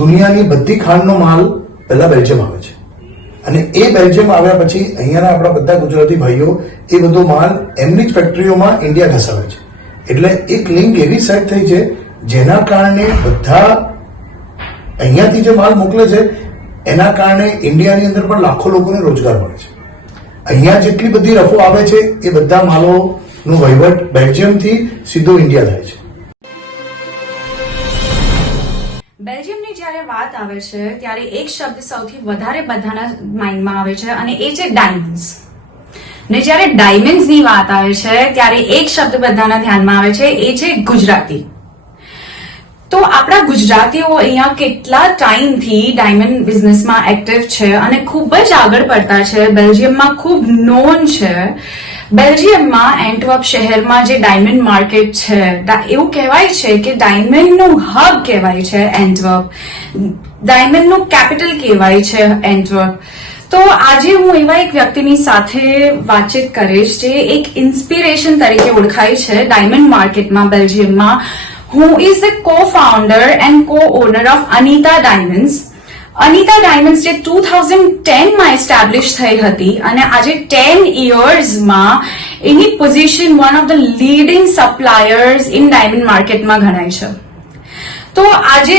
દુનિયાની બધી ખાંડનો માલ પહેલા બેલ્જિયમ આવે છે અને એ બેલ્જિયમ આવ્યા પછી અહીંયાના આપણા બધા ગુજરાતી ભાઈઓ એ બધો માલ એમની જ ફેક્ટરીઓમાં ઇન્ડિયા ઘસાવે છે. એટલે એક લિંક એવી સેટ થઈ છે જેના કારણે બધા અહીંયાથી જે માલ મોકલે છે એના કારણે ઇન્ડિયાની અંદર પણ લાખો લોકોને રોજગાર મળે છે. અહીંયા જેટલી બધી રફો આવે છે એ બધા માલોનો વહીવટ બેલ્જિયમથી સીધો ઇન્ડિયા થાય છે. બેલ્જિયમની જ્યારે વાત આવે છે ત્યારે એક શબ્દ સૌથી વધારે બધાના માઇન્ડમાં આવે છે અને એ છે ડાયમંડ્સ. ને જ્યારે ડાયમંડ્સની વાત આવે છે ત્યારે એક શબ્દ બધાના ધ્યાનમાં આવે છે, એ છે ગુજરાતી. તો આપણા ગુજરાતીઓ અહીંયા કેટલા ટાઈમથી ડાયમંડ બિઝનેસમાં એક્ટિવ છે અને ખૂબ જ આગળ પડતા છે. બેલ્જિયમમાં ખૂબ નોન છે. બેલ્જિયમમાં એન્ટવર્પ શહેરમાં જે ડાયમંડ માર્કેટ છે, એવું કહેવાય છે કે ડાયમંડનું હબ કહેવાય છે એન્ટવર્પ, ડાયમંડનું કેપિટલ કહેવાય છે એન્ટવર્પ. તો આજે હું એવા એક વ્યક્તિની સાથે વાતચીત કરીશ જે એક ઇન્સ્પિરેશન તરીકે ઓળખાય છે ડાયમંડ માર્કેટમાં બેલ્જિયમમાં, who is the co-founder and co-owner of Anita Diamonds. Anita Diamonds જે 2010માં એસ્ટાબ્લિશ થઈ હતી અને આજે 10 yearsમાં એની position one of the leading suppliers in diamond માર્કેટમાં ગણાય છે. તો આજે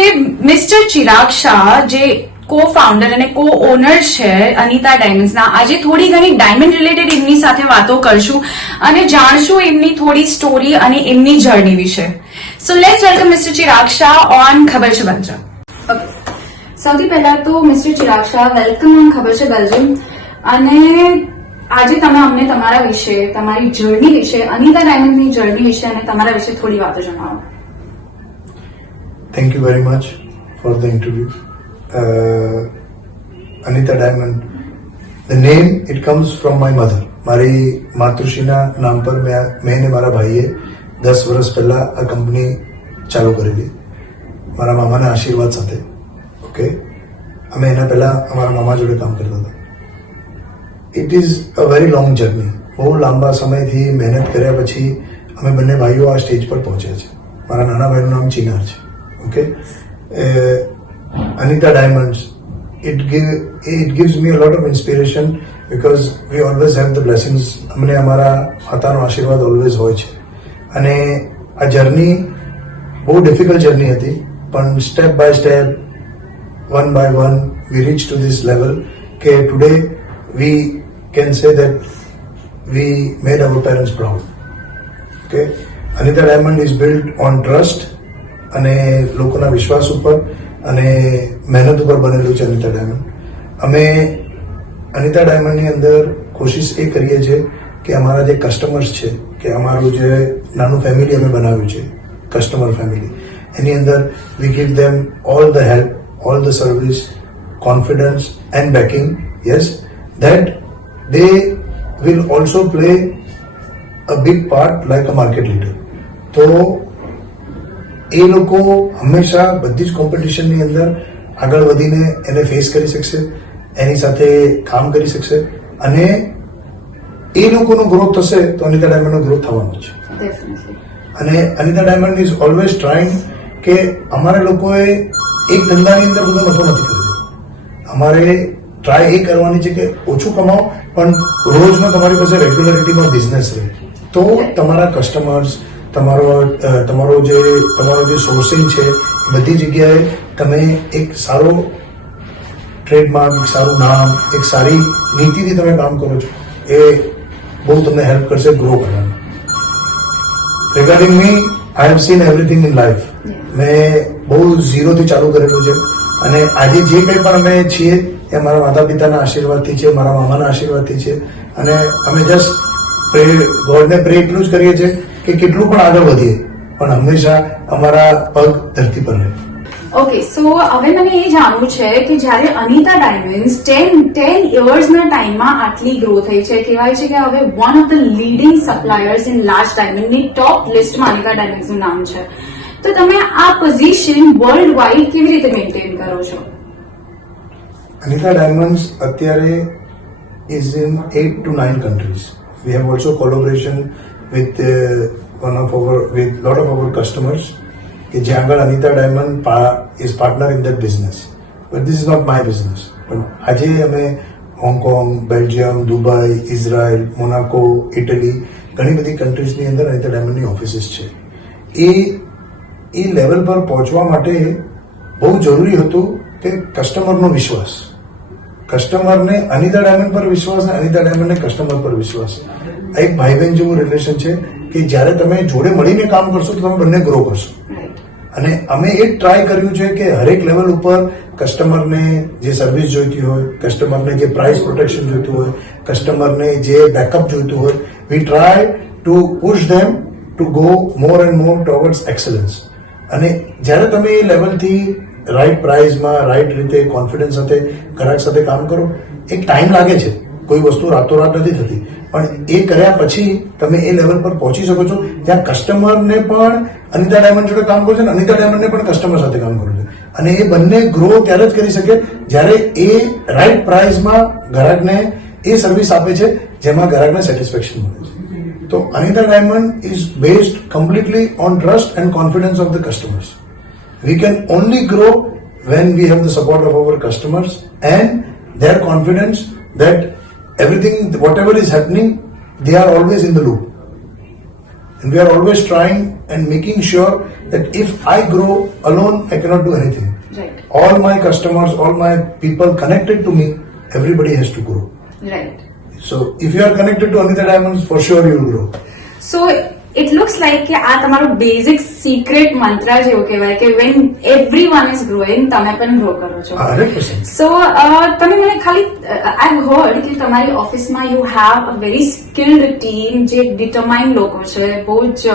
મિસ્ટર ચિરાગ શાહ જે co-founder અને co-owner છે અનિતા ડાયમંડ્સના, આજે થોડી ઘણી ડાયમંડ રિલેટેડ એમની સાથે વાતો કરશું અને જાણશું એમની થોડી સ્ટોરી અને એમની જર્ની વિશે. So let's welcome Mr. Chirag Shah on ખબર છે બેલ્જિયમ. સૌથી પહેલા તો mister Chirag Shah, welcome on ખબર છે બેલ્જિયમ. અને આજે તમે અમને તમારા વિશે, તમારી જર્ની વિશે, અનિતા ડાયમંડની જર્ની વિશે અને તમારા વિશે થોડી વાતો જણાવો. Thank you very much for the interview. Anita Diamond, the name it comes from my mother. મારી માતૃશ્રીના નામ પર મેં ને મારા ભાઈએ 10 વર્ષ પહેલા આ કંપની ચાલુ કરેલી મારા મામાના આશીર્વાદ સાથે. ઓકે, અમે એના પહેલા અમારા મામા જોડે કામ કરતા હતા. It is a very long journey. બહુ લાંબા સમયથી મહેનત કર્યા પછી અમે બંને ભાઈઓ આ સ્ટેજ પર પહોંચ્યા છે. મારા નાના ભાઈનું નામ ચિનાર છે. Okay, Anita Diamonds, it gives me a lot of inspiration because we always have the blessings. અમને અમારા માતાનો આશીર્વાદ ઓલવેઝ હોય છે. અને આ જર્ની બહુ ડિફિકલ્ટ જર્ની હતી, પણ step by step, one by one we reach to this level કે today we can say that we made our parents proud. Okay, Anita diamond is build on trust અને લોકોના વિશ્વાસ ઉપર અને મહેનત ઉપર બનેલું છે અનિતા ડાયમંડ. અમે અનિતા ડાયમંડની અંદર કોશિશ એ કરીએ છીએ કે અમારા જે કસ્ટમર્સ છે, કે અમારું જે નાનું ફેમિલી અમે બનાવ્યું છે, કસ્ટમર ફેમિલી, એની અંદર we give them all the help, all the service, confidence and backing. Yes, that they will also play a big part like a market leader. તો એ લોકો હંમેશા બધી જ કોમ્પિટિશનની અંદર આગળ વધીને એને ફેસ કરી શકશે, એની સાથે કામ કરી શકશે અને એ લોકોનો ગ્રોથ થશે તો અનિતા ડાયમંડનો ગ્રોથ થવાનો છે. અને Anita diamond is always trying કે અમારે લોકોએ એક ધંધાની અંદર બધો નફો નથી કર્યો. અમારે ટ્રાય એ કરવાની છે કે ઓછું કમાઓ પણ રોજનો તમારી પાસે રેગ્યુલરિટીનો બિઝનેસ રહે. તો તમારા કસ્ટમર્સ, તમારો જે સોર્સિંગ છે એ બધી જગ્યાએ તમે એક સારો ટ્રેડમાર્ક, એક સારું નામ, એક સારી નીતિથી તમે કામ કરો છો, એ બહુ તમને હેલ્પ કરશે ગ્રો કરવાનું. Regarding me, I have seen everything in life. મેં બહુ ઝીરોથી ચાલુ કરેલું છે અને આજે જે કંઈ પણ અમે છીએ એ મારા માતા પિતાના આશીર્વાદથી છે, મારા મામાના આશીર્વાદથી છે. અને અમે જસ્ટ ગોડને પ્રે એટલું જ કરીએ છીએ કે કેટલું પણ આગળ વધીએ પણ હંમેશા અમારા પગ ધરતી પર રહે. ઓકે, સો હવે મને એ જાણવું છે કે જ્યારે અનિતા ડાયમંડ્સ 10 yearsના ટાઈમમાં આટલી ગ્રો થઈ છે, કહેવાય છે કે હવે one of the leading suppliers in large ડાયમંડની ટોપ લિસ્ટમાં અનિતા ડાયમંડ્સનું નામ છે. તો તમે આ પોઝિશન વર્લ્ડ વાઇડ કેવી રીતે મેન્ટેન કરો છો? અનિતા ડાયમંડ્સ અત્યારે is in 8 to 9 countries. We have also collaboration with lot of our customers કે જ્યાં આગળ Anita diamond is partner in that business, but this is not my business. પણ આજે અમે Hong Kong, Belgium, Dubai, Israel, Monaco, Italy, ઘણી બધી કન્ટ્રીઝની અંદર Anita ડાયમંડની offices છે. એ લેવલ પર પહોંચવા માટે બહુ જરૂરી હતું કે કસ્ટમરનો વિશ્વાસ, કસ્ટમરને અનિતા ડાયમંડ પર વિશ્વાસ અને અનિતા ડાયમંડને કસ્ટમર પર વિશ્વાસ. આ એક ભાઈ બહેન જેવું રિલેશન છે કે જ્યારે તમે જોડે મળીને કામ કરશો તો તમે બંને ગ્રો કરશો. અને અમે એ ટ્રાય કર્યું છે કે હરેક લેવલ ઉપર કસ્ટમરને જે સર્વિસ જોઈતી હોય, કસ્ટમરને જે પ્રાઇસ પ્રોટેક્શન જોઈતું હોય, કસ્ટમરને જે બેકઅપ જોઈતું હોય, વી try to push them to go more and more towards excellence. અને જ્યારે તમે એ લેવલથી રાઈટ પ્રાઇઝમાં, રાઈટ રીતે, કોન્ફિડન્સ સાથે ગ્રાહક સાથે કામ કરો, એક ટાઈમ લાગે છે, કોઈ વસ્તુ રાતોરાત નથી થતી, પણ એ કર્યા પછી તમે એ લેવલ પર પહોંચી શકો છો જ્યાં કસ્ટમરને પણ અનિતા ડાયમંડ જોડે કામ કરવું છે અને અનિતા ડાયમંડને પણ કસ્ટમર સાથે કામ કરવું છે. અને એ બંને ગ્રો ત્યારે જ કરી શકે જ્યારે એ રાઈટ પ્રાઇઝમાં ગ્રાહકને એ સર્વિસ આપે છે જેમાં ગ્રાહકને સેટિસ્ફેક્શન મળે છે. તો Anita diamond is based completely on trust and confidence of the customers. We can only grow when we have the support of our customers and their confidence that everything, whatever is happening, they are always in the loop. And we are always trying and making sure that if I grow alone, I cannot do anything. Right. All my customers, all my people connected to me, everybody has to grow. Right. So if you are connected to Anita Diamonds, for sure you will grow. So it looks like કે આ તમારો basic secret મંત્ર જેવું કહેવાય કે van everyone is growing તમે પણ grow કરો છો. 100%. સો તમે મને ખાલી આઈ હર્ડ કે તમારી ઓફિસમાં you have a very skilled team જે ડિટરમાઇન લોકો છે, બહુ જ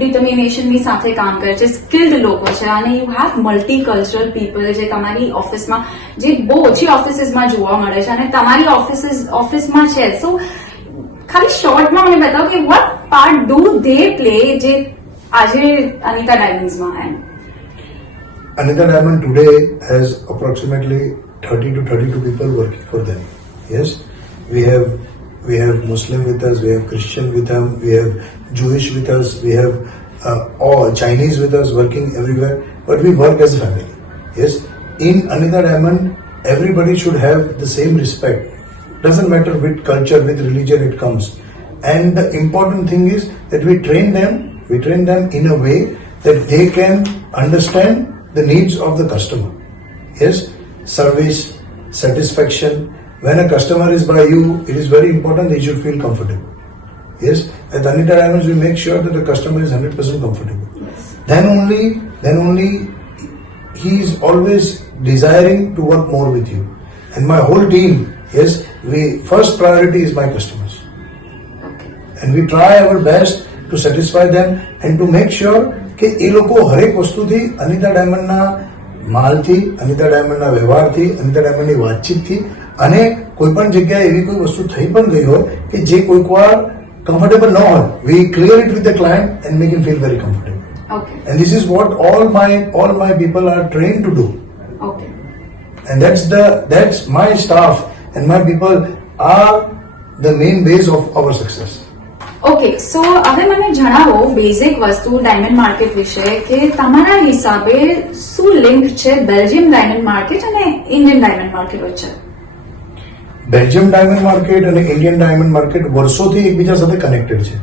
ડિટર્મિનેશનની સાથે કામ કરે છે, સ્કિલ્ડ લોકો છે, અને you have multi cultural people જે તમારી ઓફિસમાં જે બહુ ઓછી ઓફિસીસમાં જોવા મળે છે અને તમારી ઓફિસમાં છે. સો ખાલી શોર્ટમાં મને બતાવો કે what part do they play જે આજે અનિતા ડાયમંડ્સમાં એમ. Anita Diamond today has approximately 30 to 32 people working for them. Yes, we have Muslim with us, we have Christian with them, we have Jewish with us, we have all Chinese with us working everywhere, but we work as a family. Yes, in Anita Diamond, everybody should have the same respect. Doesn't matter which culture, which religion it comes. And the important thing is that we train them in a way that they can understand the needs of the customer. Yes, service, satisfaction. When a customer is by you, it is very important they should feel comfortable. Yes, at Anita Diamonds we make sure that the customer is 100% comfortable. Yes. Then only he is always desiring to work more with you. And my whole team, yes, first priority is my customers. Okay. And we try our best to satisfy them and to make sure કે એ લોકો હરેક વસ્તુથી અનિતા ડાયમંડના માલથી, અનિતા ડાયમંડના વ્યવહારથી, અનિતા ડાયમંડની વાતચીતથી અને કોઈ પણ જગ્યાએ એવી કોઈ વસ્તુ થઈ પણ ગઈ હોય કે જે કોઈક વાર કમ્ફર્ટેબલ ન હોય, we clear it with the client and make him feel very comfortable. Okay. And this is what all my people are trained to do. Okay. And that's my staff and my people are the main base of our success. Okay, so હવે મને જણાવો basic વસ્તુ diamond market વિશે કે તમારા હિસાબે શું link છે બેલ્જિયમ ડાયમંડ માર્કેટ અને ઇન્ડિયન ડાયમંડ માર્કેટ વચ્ચે? બેલ્જિયમ ડાયમંડ માર્કેટ અને ઇન્ડિયન ડાયમંડ માર્કેટ વર્ષોથી એકબીજા સાથે કનેક્ટેડ છે.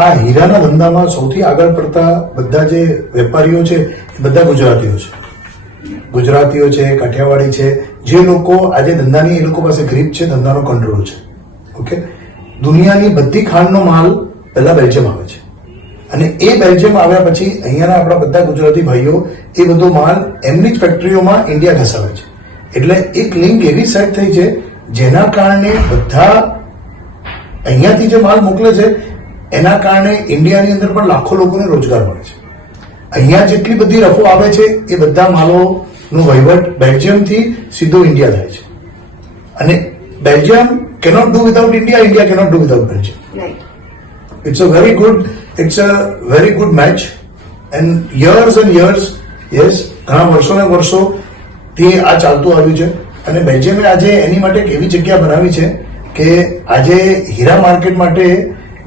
આ હીરાના ધંધામાં સૌથી આગળ પડતા બધા જે વેપારીઓ છે એ બધા ગુજરાતીઓ છે, કાઠિયાવાડી છે, જે લોકો આજે ધંધાની એ લોકો પાસે ગ્રીપ છે, ધંધાનો કંટ્રોલ છે. ઓકે, દુનિયાની બધી ખાંડનો માલ પહેલા બેલ્જિયમ આવે છે અને એ બેલ્જિયમ આવ્યા પછી અહીંયાના આપણા બધા ગુજરાતી ભાઈઓ એ બધો માલ એમની જ ફેક્ટરીઓમાં ઇન્ડિયા ઘસાવે છે. એટલે એક લિંક એવી સેટ થઈ છે જેના કારણે બધા અહીંયાથી જે માલ મોકલે છે એના કારણે ઇન્ડિયાની અંદર પણ લાખો લોકોને રોજગાર મળે છે. અહીંયા જેટલી બધી રફો આવે છે એ બધા માલોનો વહીવટ બેલ્જિયમથી સીધો ઇન્ડિયા થાય છે અને Belgium cannot do without India, India cannot do without Belgium. Right. It's a very good match and years, yes, ઘણા વર્ષો તે આ ચાલતું આવ્યું છે અને બેલ્જિયમે આજે એની માટે એક એવી જગ્યા બનાવી છે કે આજે હીરા માર્કેટ માટે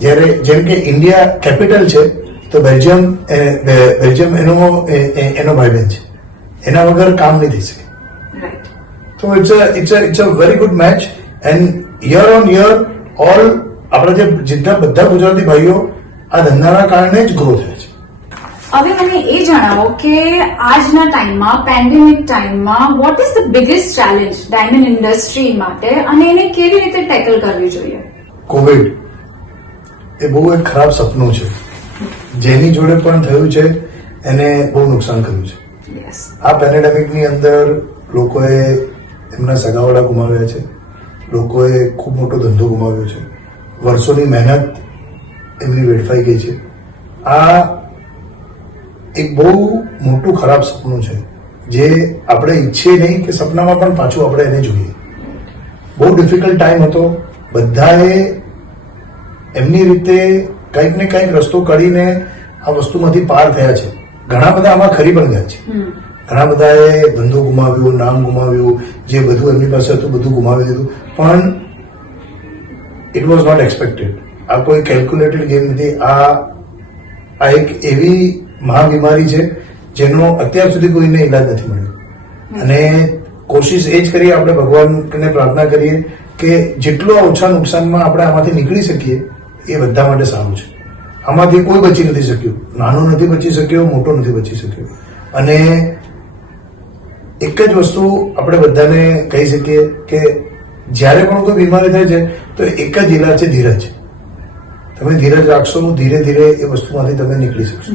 જ્યારે જેમ કે ઇન્ડિયા કેપિટલ છે તો બેલ્જિયમ એનો ભાઈબંધ છે, એના વગર કામ નહીં થઈ શકે. રાઈટ. તો it's a very good match and year on year all આપણા જે જેટલા બધા ગુજરાતી ભાઈઓ આ ધંધાના કારણે જ ગ્રો થયા છે. હવે મને એ જણાવો કે આજના ટાઈમમાં પેન્ડેમિક ટાઈમમાં what is the biggest challenge diamond industry માટે અને એને કેવી રીતે ટેકલ કરવી જોઈએ? કોવિડ એ બહુ એક ખરાબ સપનું છે. જેની જોડે પણ થયું છે એને બહુ નુકસાન કર્યું છે. યસ. આ પેન્ડેમિકની અંદર લોકોએ એમના સગાવાળા ગુમાવ્યા છે, લોકોએ ખૂબ મોટો ધંધો ગુમાવ્યો છે, વર્ષોની મહેનત એમની વેડફાઈ ગઈ છે. આ એક બહુ મોટું ખરાબ સપનું છે જે આપણે ઈચ્છીએ નહીં કે સપનામાં પણ પાછું આપણે એને જોઈએ. બહુ ડિફિકલ્ટ ટાઈમ હતો. બધાએ એમની રીતે કંઈક ને કંઈક રસ્તો કાઢીને આ વસ્તુમાંથી પાર થયા છે. ઘણા બધા આમાં ખરી પણ ગયા છે. ઘણા બધાએ ધંધો ગુમાવ્યો, નામ ગુમાવ્યું, જે બધું એમની પાસે હતું બધું ગુમાવી દીધું. પણ ઇટ વોઝ નોટ એક્સપેક્ટેડ. આ કોઈ કેલ્ક્યુલેટેડ ગેમ નથી. આ એક એવી મહાબીમારી છે જેનો અત્યાર સુધી કોઈને ઈલાજ નથી મળ્યો. અને કોશિશ એ જ કરીએ આપણે ભગવાનને પ્રાર્થના કરીએ કે જેટલું ઓછા નુકસાનમાં આપણે આમાંથી નીકળી શકીએ એ બધા માટે સારું છે. આમાંથી કોઈ બચી નથી શક્યું. નાનો નથી બચી શક્યો, મોટો નથી બચી શક્યો. અને એક જ વસ્તુ આપણે બધાને કહી શકીએ કે જ્યારે પણ કોઈ બીમારી થાય છે તો એક જ ઈલાજ છે ધીરજ. તમે ધીરજ રાખશો, ધીરે ધીરે એ વસ્તુમાંથી તમે નીકળી શકશો.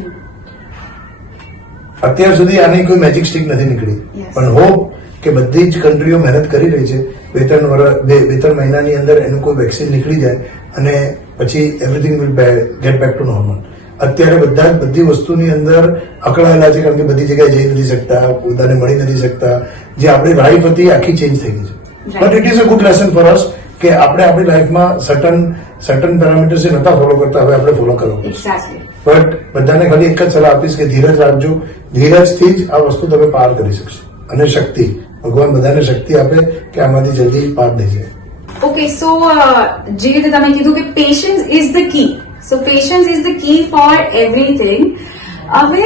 અત્યાર સુધી આની કોઈ મેજિક સ્ટિક નથી નીકળી, પણ હોપ કે બધી જ કન્ટ્રીઓ મહેનત કરી રહી છે. બે ત્રણ મહિનાની અંદર એનું કોઈ વેક્સિન નીકળી જાય અને પછી everything will get back to normal. અત્યારે બધા જ બધી વસ્તુની અંદર અકળાયેલા છે કારણ કે બધી જગ્યાએ જઈ નથી શકતા, પોતાને મળી નથી શકતા. જે આપણી લાઈફ હતી આખી ચેન્જ થઈ ગઈ છે. But it is a good lesson for us કે આપણે આપણી લાઈફમાં સર્ટન પેરામીટર્સ નતા ફોલો કરતા, હવે આપણે ફોલો કરવું. બટ બધાને ખાલી એક જ સલાહ આપીશ કે ધીરજ રાખજો. ધીરજથી જ આ વસ્તુ તમે પાર કરી શકશો. અને શક્તિ, ભગવાન બધાને શક્તિ આપે કે આમાંથી જલ્દી પાર થઈ જાય. ઓકે, સો જે રીતે તમે કીધું કે patience is the key. So patience is the key for everything. હવે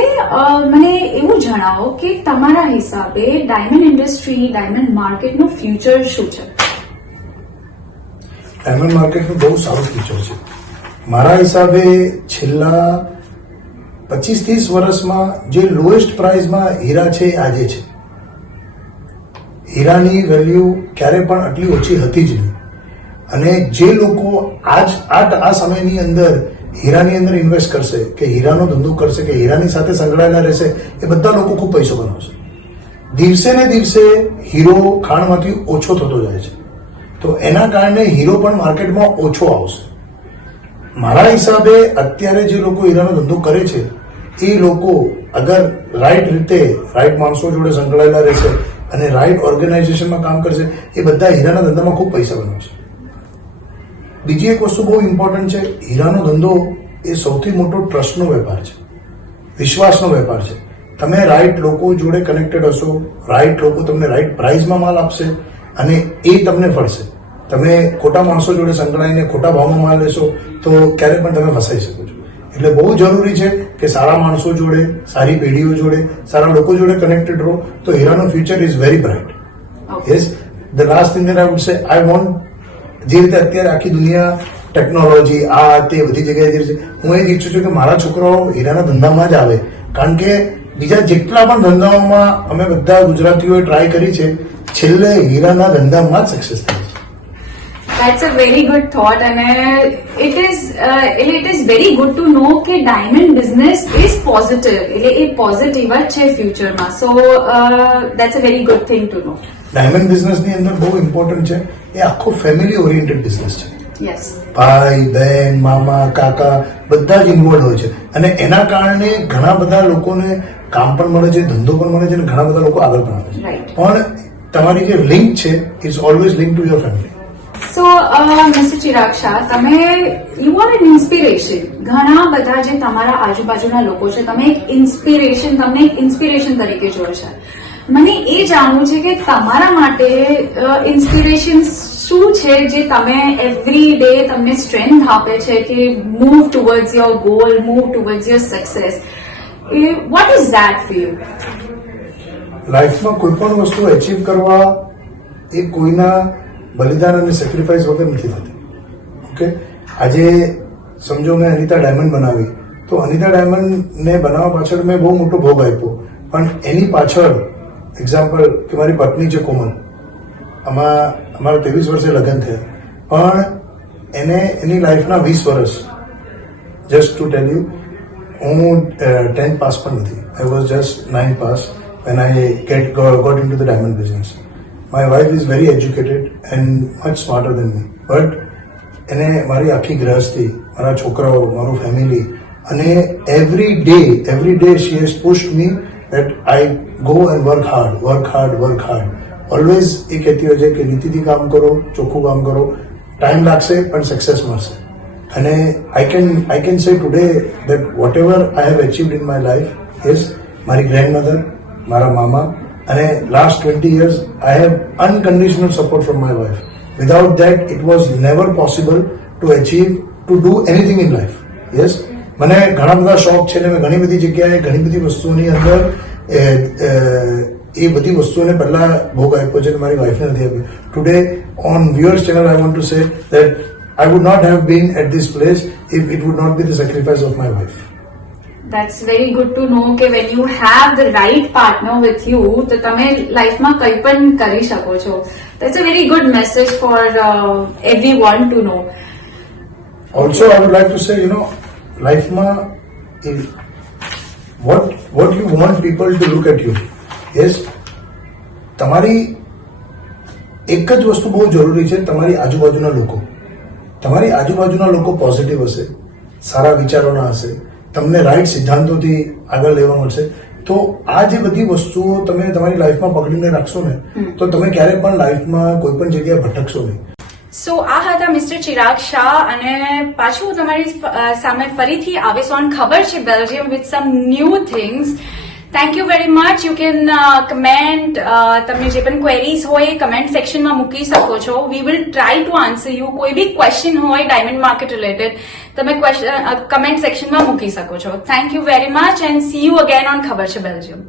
મને એવું જણાવો કે તમારા હિસાબે ડાયમંડ ઇન્ડસ્ટ્રી, ડાયમંડ માર્કેટનું ફ્યુચર શું છે? ડાયમંડ માર્કેટનું બહુ સારું ફ્યુચર છે. મારા હિસાબે છેલ્લા 25-30 વર્ષમાં જે લોએસ્ટ પ્રાઇસમાં હીરા છે આજે છે. હીરાની વેલ્યુ ક્યારે પણ આટલી ઓછી હતી જ નહીં. અને જે લોકો આ સમયની અંદર હીરાની અંદર ઇન્વેસ્ટ કરશે, કે હીરાનો ધંધો કરશે, કે હીરાની સાથે સંકળાયેલા રહેશે, એ બધા લોકો ખૂબ પૈસો બનાવશે. દિવસે ને દિવસે હીરો ખાણમાંથી ઓછો થતો જાય છે, તો એના કારણે હીરો પણ માર્કેટમાં ઓછો આવશે. મારા હિસાબે અત્યારે જે લોકો હીરાનો ધંધો કરે છે એ લોકો અગર રાઈટ રીતે રાઈટ માણસો જોડે સંકળાયેલા રહેશે અને રાઈટ ઓર્ગેનાઇઝેશનમાં કામ કરશે, એ બધા હીરાના ધંધામાં ખૂબ પૈસા બનાવશે. બીજી એક વસ્તુ બહુ ઇમ્પોર્ટન્ટ છે. હીરાનો ધંધો એ સૌથી મોટો ટ્રસ્ટનો વેપાર છે, વિશ્વાસનો વેપાર છે. તમે રાઈટ લોકો જોડે કનેક્ટેડ હશો, રાઈટ લોકો તમને રાઈટ પ્રાઇસમાં માલ આપશે અને એ તમને ફળશે. તમે ખોટા માણસો જોડે સંકળાઈને ખોટા ભાવમાં માલ લેશો તો ક્યારે પણ તમે ફસાઈ શકો છો. એટલે બહુ જરૂરી છે કે સારા માણસો જોડે, સારી પેઢીઓ જોડે, સારા લોકો જોડે કનેક્ટેડ રહો, તો હીરાનો future is very bright. Yes, the last thing I would say, I want, જે રીતે અત્યારે આખી દુનિયા ટેકનોલોજી આ તે બધી જગ્યાએ જઈ છે, હું એ જ ઈચ્છું છું કે મારા છોકરાઓ હીરાના ધંધામાં જ આવે. કારણ કે બીજા જેટલા પણ ધંધાઓમાં અમે બધા ગુજરાતીઓએ ટ્રાય કરી છે, છેલ્લે હીરાના ધંધામાં જ સક્સેસ થાય છે. That's a very good thought, and it is very good to know કે diamond business is positive. એટલે એ પોઝિટિવ જ છે ફ્યુચરમાં. So that's a very good thing to know. Diamond બિઝનેસની અંદર બહુ ઇમ્પોર્ટન્ટ છે, એ આખો ફેમિલી ઓરિએન્ટેડ બિઝનેસ છે. યસ. ભાઈ, બહેન, મામા, કાકા બધા જ ઇન્વોલ્વ હોય છે અને એના કારણે ઘણા બધા લોકોને કામ પણ મળે છે, ધંધો પણ મળે છે અને ઘણા બધા લોકો આગળ પણ આવે છે. પણ તમારી જે લિંક છે is always link to your family. So mister Chirag Shah, તમે યુ આર એન ઇન્સ્પિરેશન. ઘણા બધા જે તમારા આજુબાજુના લોકો છે, તમે એક ઇન્સ્પિરેશન તરીકે જોયો છે. મને એ જાણવું છે કે તમારા માટે ઇન્સ્પિરેશન શું છે જે તમે એવરી ડે તમને સ્ટ્રેન્થ આપે છે કે move towards your goal, move towards your success? What is that for you? લાઈફમાં કોઈ પણ વસ્તુ અચીવ કરવા એ કોઈના બલિદાન અને સેક્રિફાઈસ વગર નથી થતી. ઓકે, આજે સમજો મેં અનિતા ડાયમંડ બનાવી, તો અનિતા ડાયમંડને બનાવવા પાછળ મેં બહુ મોટો ભોગ આપ્યો, પણ એની પાછળ એક્ઝામ્પલ કે મારી પત્ની છે કોમલ, અમારા 23 વર્ષે લગ્ન થયા, પણ એને એની લાઈફના 20 વર્ષ, જસ્ટ ટુ ટેલ યુ, હું 10th પાસ પણ નથી. I was just 9th pass when I got into the diamond business. My wife is very educated and much smarter than me. But એને મારી આખી ગ્રહસ્થી, મારા છોકરાઓ, મારું ફેમિલી, અને every day she has pushed me that I go and work hard. Always એ કહેતી હોય છે કે નીતિથી કામ કરો, ચોખ્ખું કામ કરો, ટાઈમ લાગશે પણ સક્સેસ મળશે. અને I can say today that whatever I have achieved in my life is મારી grandmother, મારા મામા, અને last 20 years I have unconditional support from my wife. Without that it was never possible to achieve, to do anything in life. Yes, મને ઘણા બધા શોખ છે ને મેં ઘણી બધી જગ્યાએ ઘણી બધી વસ્તુઓની અંદર એ બધી વસ્તુઓને પહેલા ભોગ આપ્યો છે, મારી વાઈફને નથી આપ્યો. Today on viewers channel I want to say that I would not have been at this place if it would not be the sacrifice of my wife. That's very good to know કે when you have the right partner with you, તો તમે લાઈફમાં કંઈ પણ કરી શકો છો. That's a very good message for everyone to know. Also, I would like to say, લાઈફમાં what you want people to look at you. Yes, તમારી એક જ વસ્તુ બહુ જરૂરી છે, તમારી આજુબાજુના લોકો. તમારી આજુબાજુના લોકો પોઝિટિવ હશે, સારા વિચારોના હશે, તમને રાઈટ સિદ્ધાંતોથી આગળ લેવા મળશે, તો આ જે બધી વસ્તુઓ તમે તમારી લાઈફમાં પકડીને રાખશો ને, તો તમે ક્યારેય પણ લાઈફમાં કોઈ પણ જગ્યાએ ભટકશો નહીં. સો આ હતા મિસ્ટર ચિરાગ શાહ, અને પાછું તમારી સામે ફરીથી આવીશ ઓન ખબર છે Belgium with some new things. Thank you very much. You can comment, તમને જે પણ ક્વેરીઝ હોય એ કમેન્ટ સેક્શનમાં મૂકી શકો છો. We will try to answer you. કોઈ બી ક્વેશ્ચન હોય ડાયમંડ માર્કેટ રિલેટેડ, તમે કમેન્ટ સેક્શનમાં મૂકી શકો છો. Thank you very much and C you again on ખબર છે બેલ્જિયમ.